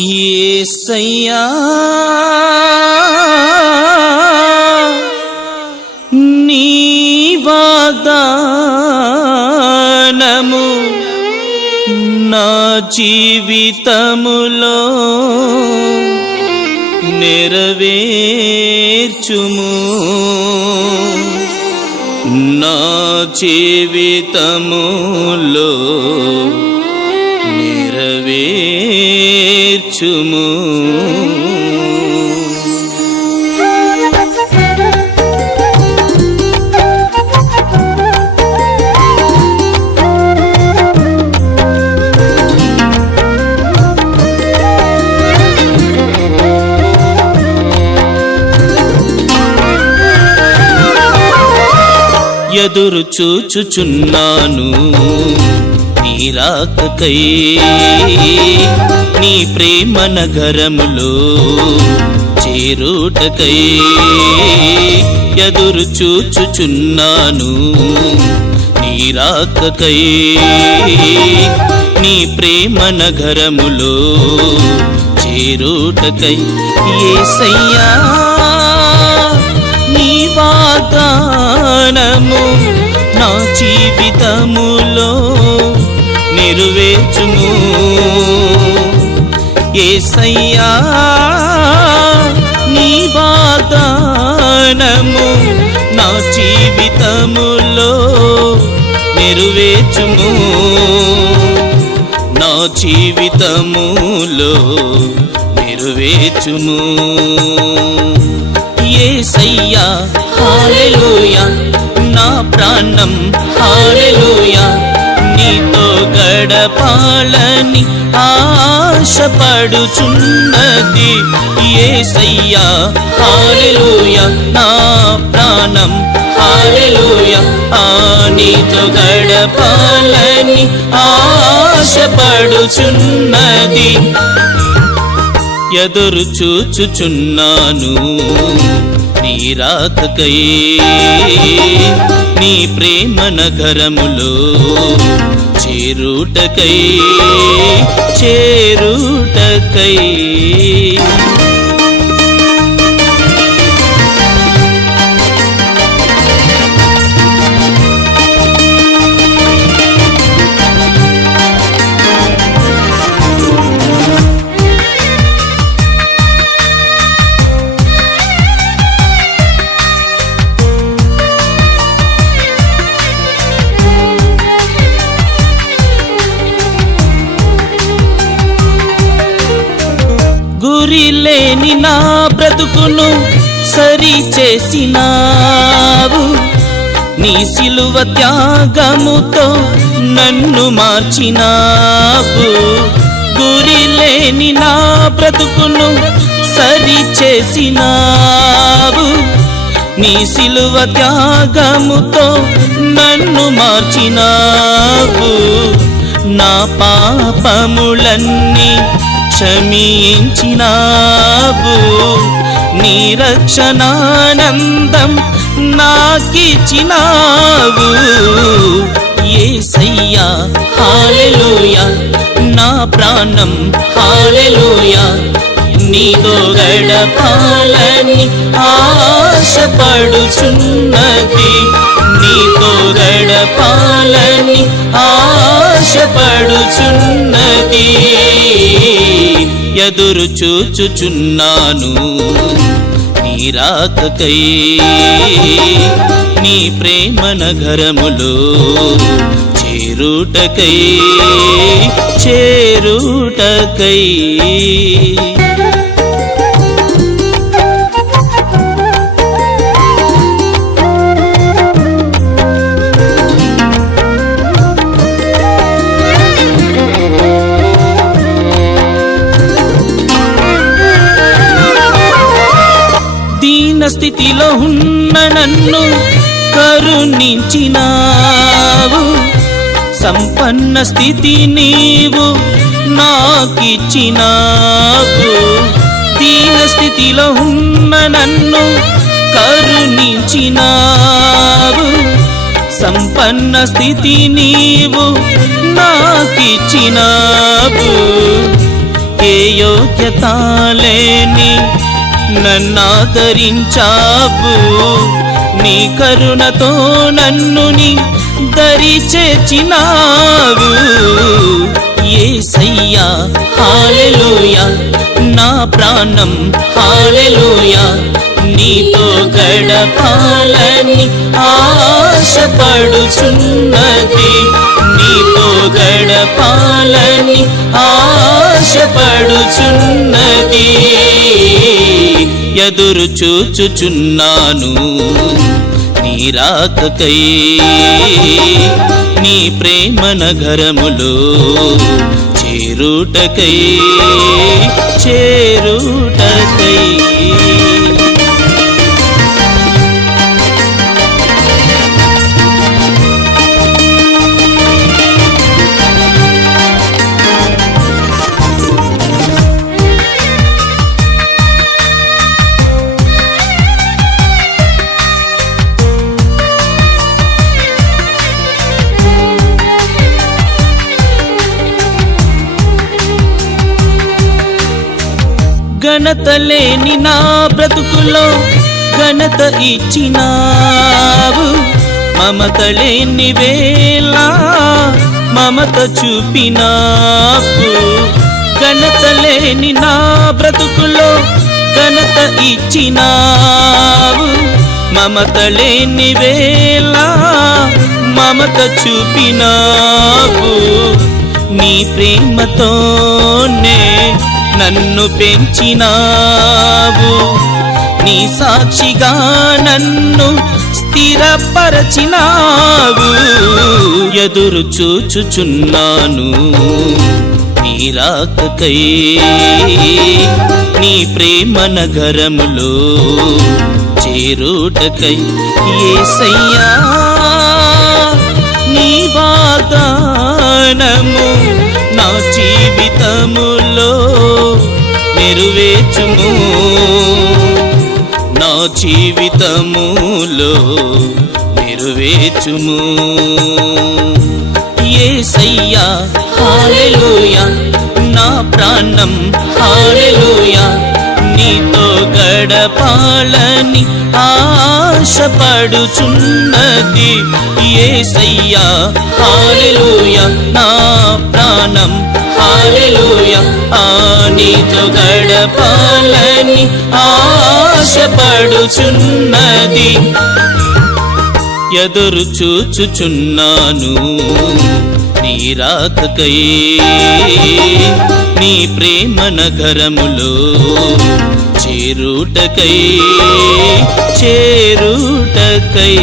ఏసయ్యా. నీ వాగ్దానము నా జీవితములో నెరవేర్చుము. నా జీవితములో నెరవే చూచుము ఎదురు చూచుచున్నాను. రాకకై. నీ ప్రేమ నగరములో చేరుటకై. ఎదురు చూచుచున్నాను నీ రాకకై. నీ ప్రేమ నగరములో చేరుటకై. ఏసయ్యా నీ వాగ్దానము నా జీవితములో నెరువేర్చుము. ఏసయ్యా నీ వాగ్దానము నా జీవితములో నెరువేర్చుము. నా జీవితములో నెరువేర్చుము. ఏసయ్యా హాలెలూయా నా ప్రాణం హాలెలూయా. నీతో గడపాలని ఆశపడుచున్నది ఏసయ్యా. హాలెలూయ నా ప్రాణం. హాలెలూయ ఆ నీతో గడపాలని ఆశపడుచున్నది. ఎదురు చూచుచున్నాను. నీ రాకకై నీ ప్రేమ నగరములో చేరుటకై చేరుటకై. అని నా బ్రతుకును సరి చేసినావు నీ సిలువ త్యాగముతో నన్ను మార్చినావు. గురి లేని నా బ్రతుకును సరి చేసినావు నీ సిలువ త్యాగముతో నన్ను మార్చినావు. నా పాపములన్నీ క్షమించినావు. నీ రక్షణానందం నాకిచ్చినావు. ఏసయ్యా హాలెలూయా. నా ప్రాణం హాలెలూయా. నీతో గడపాలని ఆశపడుచున్నది. నీతో గడపాలని ఆశపడుచున్నది. ఎదురు చూచుచున్నాను. నీ రాకకై నీ ప్రేమ నగరములో చేరుటకై చేరుటకై. స్థితిలో ఉన్న నన్ను కరుణించినావు. సంపన్న స్థితి నీవు నాకిచ్చినావు. దీన స్థితిలో ఉన్న నన్ను కరుణించినావు. సంపన్న స్థితి నీవు నాకిచ్చినావు. ఏ యోగ్యత లేని నన్నాదరించావు నీ కరుణతో నన్ను నీ దరి చేర్చినావు. ఏసయ్యా హాలెలూయా. నా ప్రాణం హాలెలూయా. నీతో గడపాలని ఆశపడుచున్నది. నీతో గడపాలని ఆశపడుచున్నది. ఎదురు చూచుచున్నాను. నీ రాకకై నీ ప్రేమ నగరములో చేరుటకై చేరుటకై. ఘనత లేని నా బ్రతుకులో ఘనత ఇచ్చినావు. మమత లేని వేళ మమత చూపినావు. ఘనత లేని నా బ్రతుకులో ఘనత ఇచ్చినావు. మమత లేని వేళ మమత చూపినావు. నీ ప్రేమతోనే నన్ను పెంచినావు. నీ సాక్షిగా నన్ను స్థిరపరచినావు. ఎదురు చూచుచున్నాను. నీ రాకకై నీ ప్రేమ నగరములో చేరుటకై ఏసయ్యా. నీ వాగ్దానము నా జీవితములో నెరవేర్చుము. నా జీవితములో నెరవేర్చుము. ఏసయ్యా హాలెలూయా. నా ప్రాణం హాలెలూయా. నీతో గడపాలని ఆశపడుచున్నది. ఏసయ్యా హాలెలూయా. నా ప్రాణం నీతో గడపాలని ఆశపడుచున్నది. ఎదురు చూచుచున్నాను నీ రాకకై నీ ప్రేమ నగరములో చేరుటకై చేరుటకై.